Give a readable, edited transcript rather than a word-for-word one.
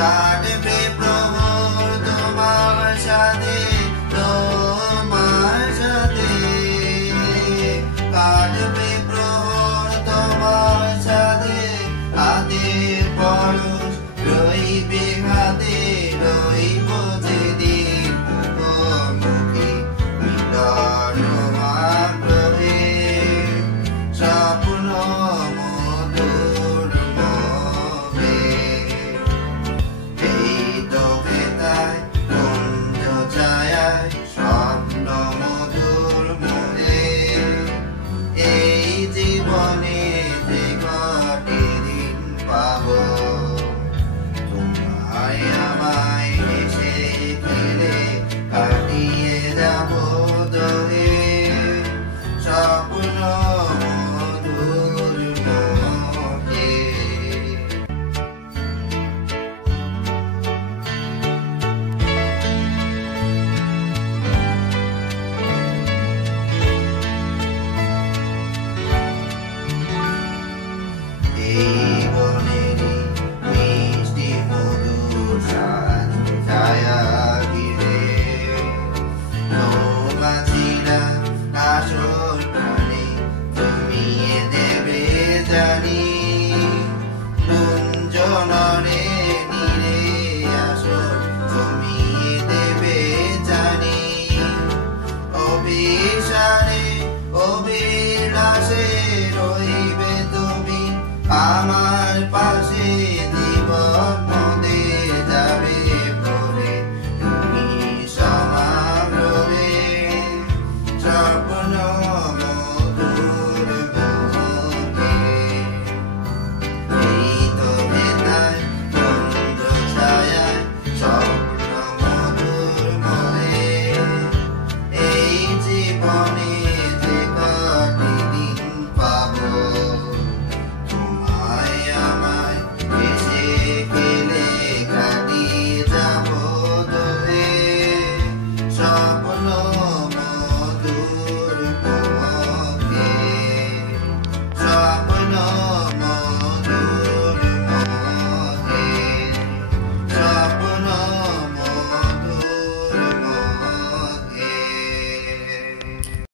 কাটবে প্রহর তোমার সাথে, তোমার সাথে কাটবে প্রহর তোমার সাথে। হাতে পরশ রইবে হাতে, রইব যেদিন মুখোমুখি মিলন আগ্রহে। স্বপ্ন মধুর মোহে, এই তো বেতায় কুঞ্জ ছায়ায় স্বপ্ন মধুর মোহে। এই জীবনে যে কটি দিন পাবো, তোমায় আমায় হেসে খেলে কাটিয়ে যাবো দোহে। স্বপ্ন মধুর মোহে। এই বনেরই মিষ্টি মধুর শান্ত ছায়া ঘিরে, মৌমাছিরা আসর প্রাণে জমিয়ে দেবে জানি। কুঞ্জ নড়ে নীরে আসর জমিয়ে দেবে জানি। অভিসারে অভিলাষে রইবে তুমি আমার পাশে।